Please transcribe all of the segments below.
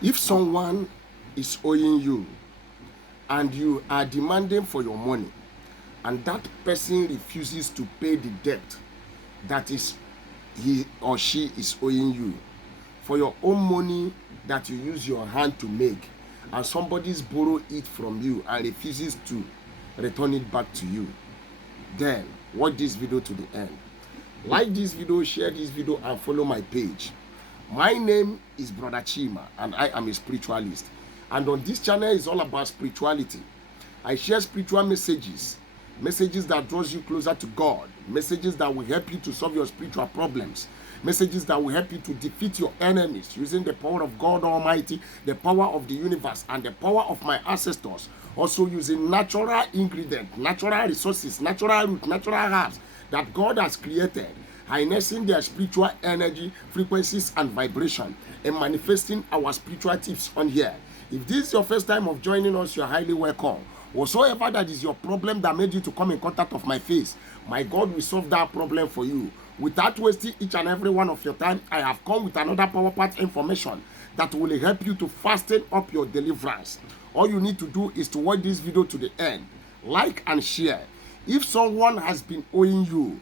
If someone is owing you and you are demanding for your money and that person refuses to pay the debt that is he or she is owing you for your own money that you use your hand to make, and somebody's borrow it from you and refuses to return it back to you, then watch this video to the end. Like this video, share this video, and follow my page. My name is Brother Chima and I am a spiritualist, and on this channel is all about spirituality. I share spiritual messages that draws you closer to God, messages that will help you to solve your spiritual problems, messages that will help you to defeat your enemies using the power of God Almighty, the power of the universe, and the power of my ancestors. Also using natural ingredients, natural resources, natural roots, natural herbs that God has created, harnessing their spiritual energy, frequencies, and vibration, and manifesting our spiritual tips on here. If this is your first time of joining us, you're highly welcome. Whatsoever that is your problem that made you to come in contact of my face, my God will solve that problem for you. Without wasting each and every one of your time, I have come with another power pack information that will help you to fasten up your deliverance. All you need to do is to watch this video to the end, like and share. If someone has been owing you,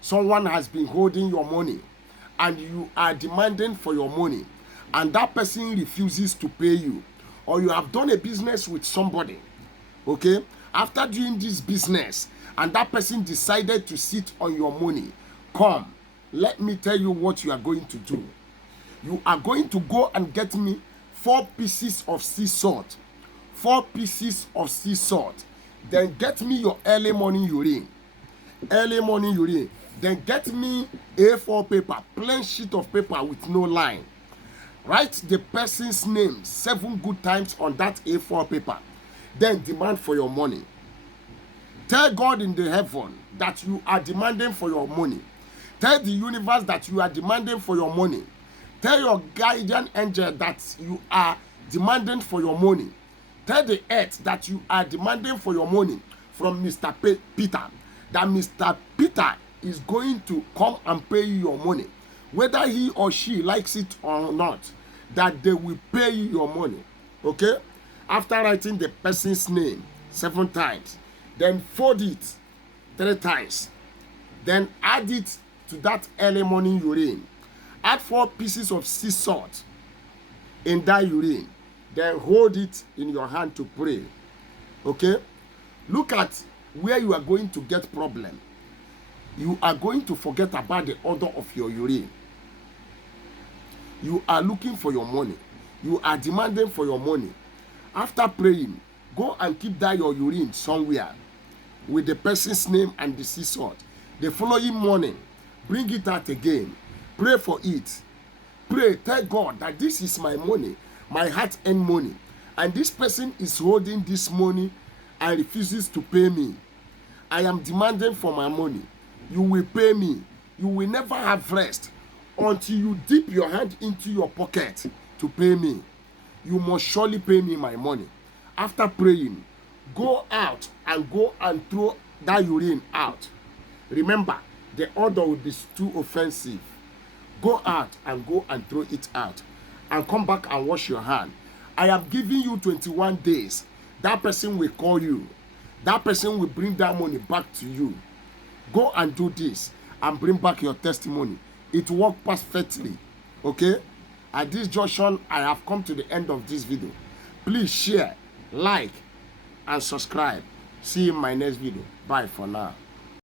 someone has been holding your money, and you are demanding for your money, and that person refuses to pay you, or you have done a business with somebody, okay, after doing this business and that person decided to sit on your money, come, let me tell you what you are going to do. You are going to go and get me 4 pieces of sea salt, 4 pieces of sea salt. Then get me your early morning urine, then get me A4 paper, plain sheet of paper with no line. Write the person's name 7 good times on that A4 paper. Then demand for your money. Tell God in the heaven that you are demanding for your money. Tell the universe that you are demanding for your money. Tell your guardian angel that you are demanding for your money. Tell the earth that you are demanding for your money from Mr. Peter. That Mr. Peter is going to come and pay you your money. Whether he or she likes it or not, that they will pay you your money. Okay? After writing the person's name 7 times, then fold it 3 times. Then add it to that early morning urine. Add 4 pieces of sea salt in that urine. Then hold it in your hand to pray. Okay? Look at where you are going to get problem. You are going to forget about the order of your urine. You are looking for your money. You are demanding for your money. After praying, go and keep that your urine somewhere with the person's name and the sea salt. The following morning, bring it out again. Pray for it. Pray, tell God that this is my money, my hard-earned money, and this person is holding this money and refuses to pay me. I am demanding for my money. You will pay me. You will never have rest until you dip your hand into your pocket to pay me. You must surely pay me my money. After praying, go out and throw that urine out. Remember, the order will be too offensive. Go out and throw it out. And come back and wash your hand. I have given you 21 days. That person will call you. That person will bring that money back to you. Go and do this and bring back your testimony. It worked perfectly. Okay? At this junction, I have come to the end of this video. Please share, like, and subscribe. See you in my next video. Bye for now.